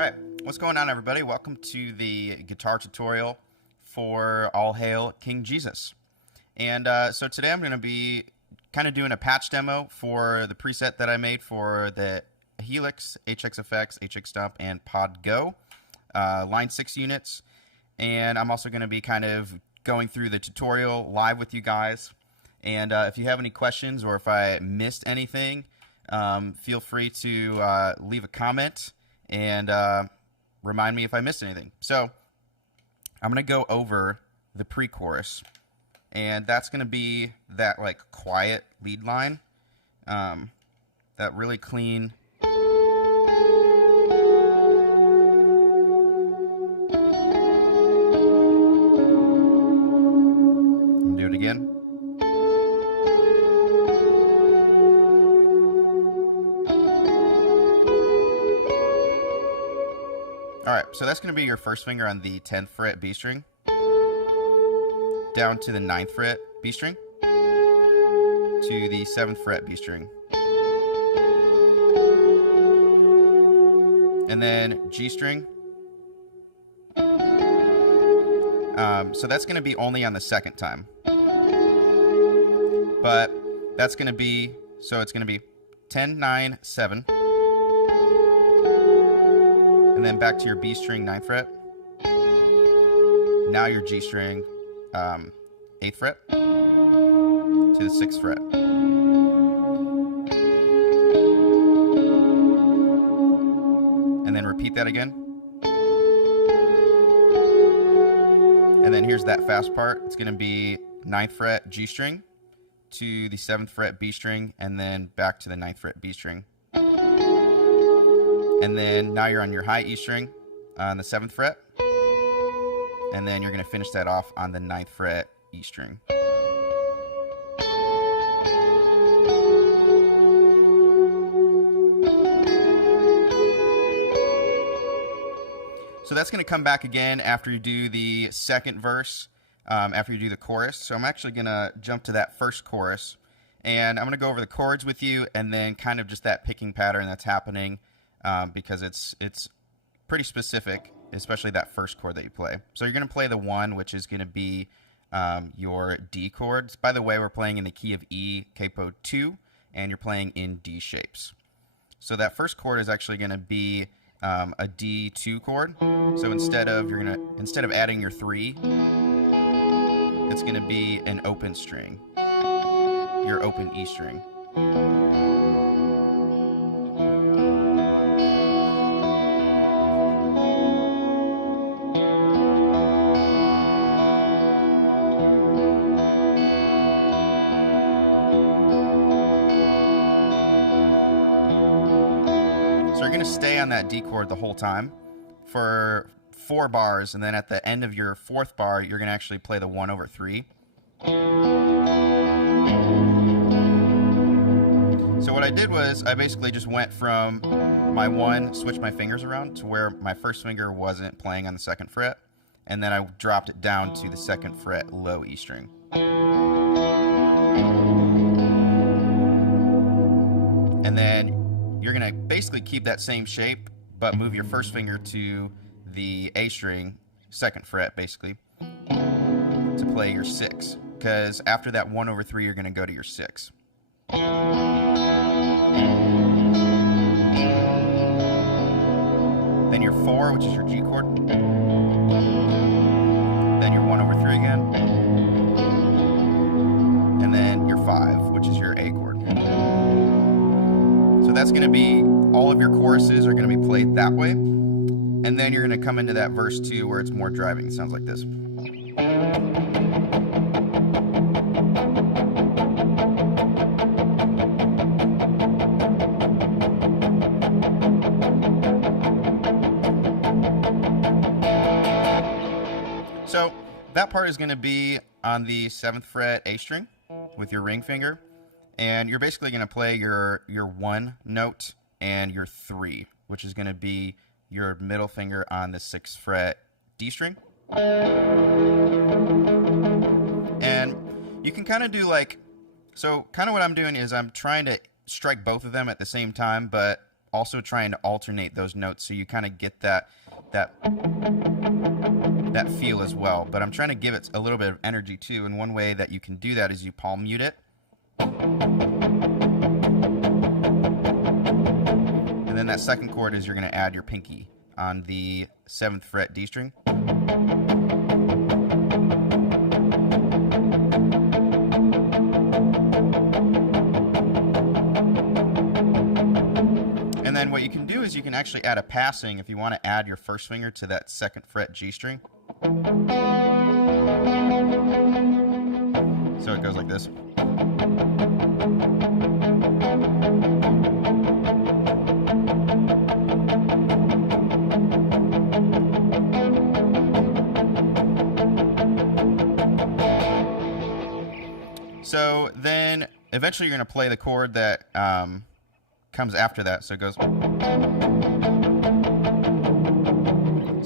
Alright, what's going on, everybody? Welcome to the guitar tutorial for All Hail King Jesus. And so today I'm going to be kind of doing a patch demo for the preset that I made for the Helix, HX Effects, HX Stomp, and Pod Go line 6 units. And I'm also going to be kind of going through the tutorial live with you guys. And if you have any questions or if I missed anything, feel free to leave a comment and remind me if I missed anything. So I'm going to go over the pre-chorus, and that's going to be that like quiet lead line, that really clean. Do it again. Alright, so that's going to be your first finger on the 10th fret B string, down to the 9th fret B string, to the 7th fret B string, and then G string. So that's going to be only on the second time, but that's going to be, so it's going to be 10, 9, 7. And then back to your B string, 9th fret. Now your G string, 8th fret to the 6th fret. And then repeat that again. And then here's that fast part. It's going to be 9th fret G string to the 7th fret B string, and then back to the 9th fret B string. And then now you're on your high E string on the 7th fret. And then you're going to finish that off on the 9th fret E string. So that's going to come back again after you do the second verse, after you do the chorus. So I'm actually going to jump to that first chorus. And I'm going to go over the chords with you, and then kind of just that picking pattern that's happening. Because it's pretty specific, especially that first chord that you play. So you're going to play the 1, which is going to be your D chords. By the way, we're playing in the key of E, capo 2, and you're playing in D shapes. So that first chord is actually going to be a D2 chord. So instead of adding your 3, it's going to be an open string, your open E string. So you're going to stay on that D chord the whole time for 4 bars, and then at the end of your 4th bar, you're going to actually play the 1/3. So what I did was I basically just went from my 1, switched my fingers around to where my first finger wasn't playing on the 2nd fret, and then I dropped it down to the 2nd fret low E string. And then you're going to basically keep that same shape, but move your first finger to the A string, 2nd fret basically, to play your 6. Because after that 1/3, you're going to go to your 6. Then your 4, which is your G chord. Then your 1/3 again. And then your 5, which is your A chord. So that's going to be, all of your choruses are going to be played that way. And then you're going to come into that verse 2 where it's more driving. It sounds like this. So that part is going to be on the 7th fret A string with your ring finger. And you're basically going to play your 1 note and your 3, which is going to be your middle finger on the 6th fret D string. And you can kind of do like, so kind of what I'm doing is I'm trying to strike both of them at the same time, but also trying to alternate those notes so you kind of get that feel as well. But I'm trying to give it a little bit of energy too, and one way that you can do that is you palm mute it. And then that second chord is you're going to add your pinky on the 7th fret D string. And then what you can do is you can actually add a passing if you want to add your first finger to that 2nd fret G string. So it goes like this. So then eventually you're going to play the chord that comes after that. So it goes. So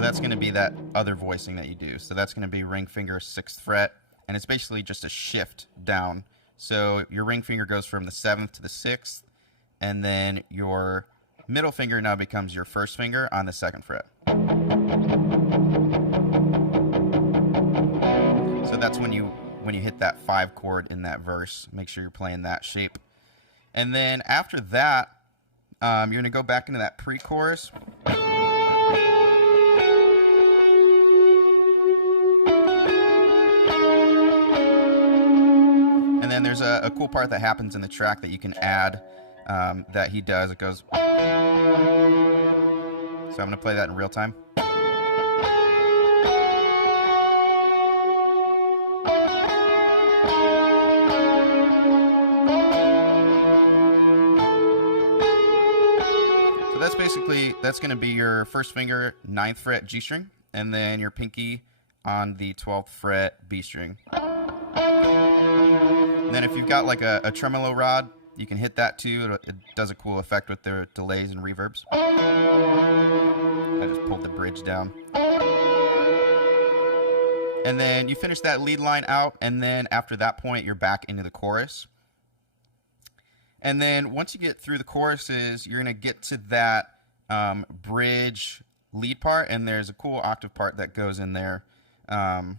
that's going to be that other voicing that you do. So that's going to be ring finger 6th fret, and it's basically just a shift down. So your ring finger goes from the 7th to the 6th, and then your middle finger now becomes your first finger on the 2nd fret. So that's when you hit that 5 chord in that verse. Make sure you're playing that shape. And then after that, you're going to go back into that pre-chorus. And then there's a cool part that happens in the track that you can add that he does. It goes. So I'm going to play that in real time. That's going to be your first finger 9th fret G string, and then your pinky on the 12th fret B string. And then if you've got like a tremolo rod, you can hit that too. It does a cool effect with the delays and reverbs. I just pulled the bridge down. And then you finish that lead line out, and then after that point you're back into the chorus. And then once you get through the choruses, you're going to get to that bridge lead part, and there's a cool octave part that goes in there. It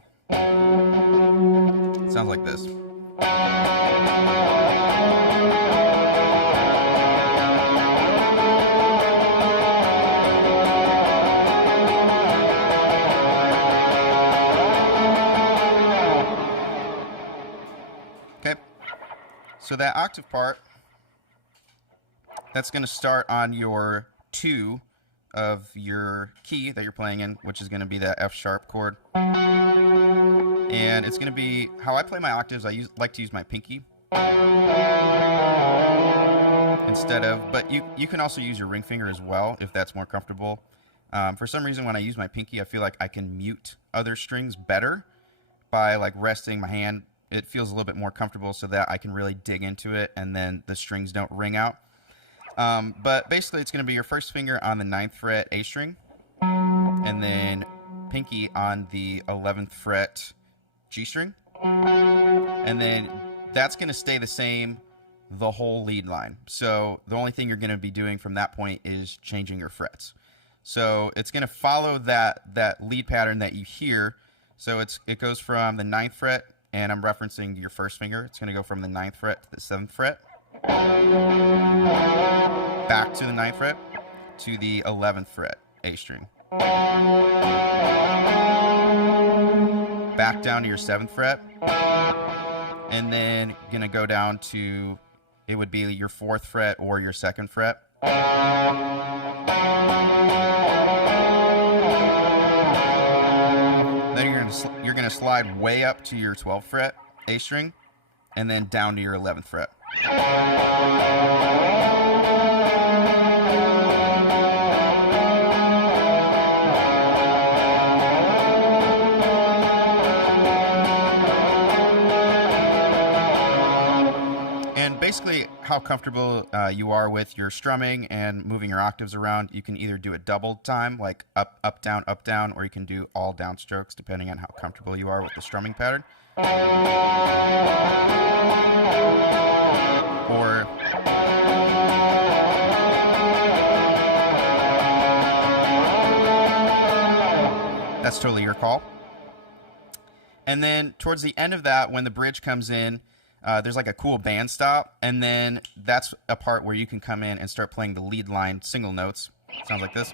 sounds like this. Okay, so that octave part, that's going to start on your 2 of your key that you're playing in, which is going to be that F sharp chord. And it's going to be how I play my octaves. I like to use my pinky instead of, but you can also use your ring finger as well if that's more comfortable. For some reason, when I use my pinky, I feel like I can mute other strings better by like resting my hand. It feels a little bit more comfortable so that I can really dig into it, and then the strings don't ring out. But basically, it's going to be your first finger on the 9th fret A string, and then pinky on the 11th fret G string. And then that's going to stay the same the whole lead line. So the only thing you're going to be doing from that point is changing your frets. So it's going to follow that lead pattern that you hear. So it goes from the 9th fret, and I'm referencing your first finger. It's going to go from the 9th fret to the 7th fret. Back to the 9th fret to the 11th fret A string. Back down to your 7th fret, and then gonna go down to, it would be your 4th fret or your 2nd fret. Then you're gonna slide way up to your 12th fret A string, and then down to your 11th fret. And basically how comfortable you are with your strumming and moving your octaves around. You can either do a double time, like up, down, or you can do all downstrokes, depending on how comfortable you are with the strumming pattern. Or that's totally your call. And then towards the end of that, when the bridge comes in, there's like a cool band stop, and then that's a part where you can come in and start playing the lead line single notes. Sounds like this.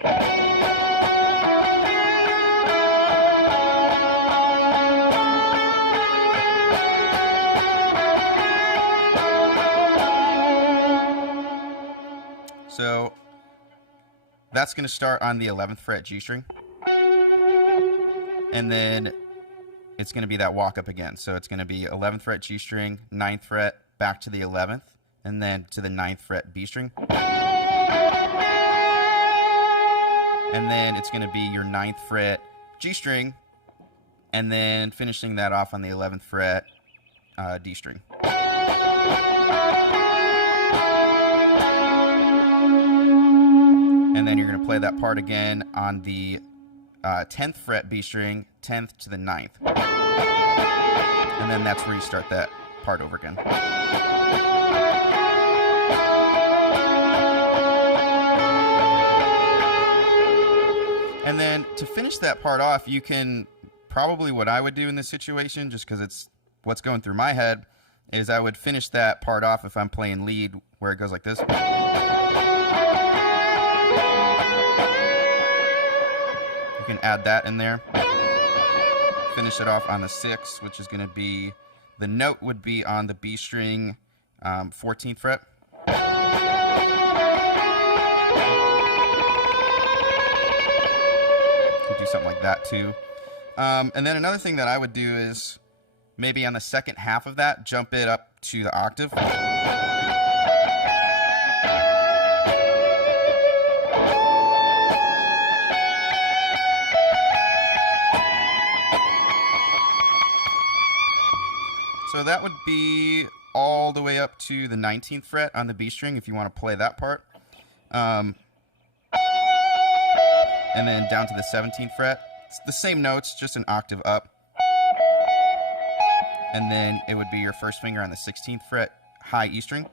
So that's going to start on the 11th fret G string, and then it's going to be that walk up again. So it's going to be 11th fret G string, 9th fret, back to the 11th, and then to the 9th fret B string. And then it's going to be your 9th fret G string, and then finishing that off on the 11th fret D string. And then you're going to play that part again on the 10th fret B string, 10th to the 9th. And then that's where you start that part over again. And then to finish that part off, you can probably, what I would do in this situation, just because it's what's going through my head, is I would finish that part off if I'm playing lead, where it goes like this. You can add that in there. Finish it off on the 6th, which is going to be, the note would be on the B string, 14th fret. You can do something like that too. And then another thing that I would do is maybe on the second half of that, jump it up to the octave. So that would be all the way up to the 19th fret on the B string if you want to play that part. And then down to the 17th fret. It's the same notes, just an octave up. And then it would be your first finger on the 16th fret, high E string.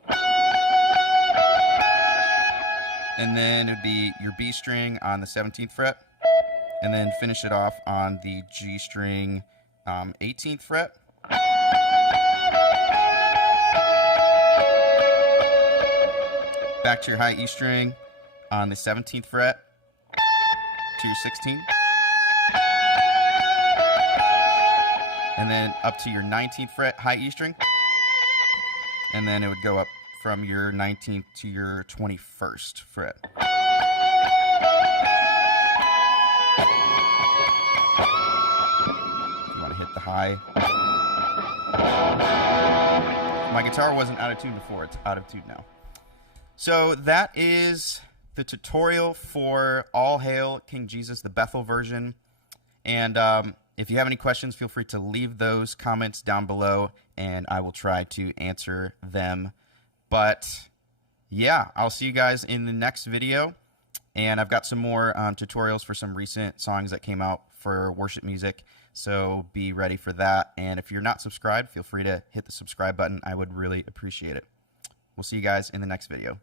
And then it would be your B string on the 17th fret. And then finish it off on the G string, 18th fret. Back to your high E string on the 17th fret to your 16th. And then up to your 19th fret high E string. And then it would go up from your 19th to your 21st fret. You want to hit the high. My guitar wasn't out of tune before, it's out of tune now. So that is the tutorial for All Hail King Jesus, the Bethel version. And if you have any questions, feel free to leave those comments down below, and I will try to answer them. But yeah, I'll see you guys in the next video. And I've got some more tutorials for some recent songs that came out for worship music. So be ready for that. And if you're not subscribed, feel free to hit the subscribe button. I would really appreciate it. We'll see you guys in the next video.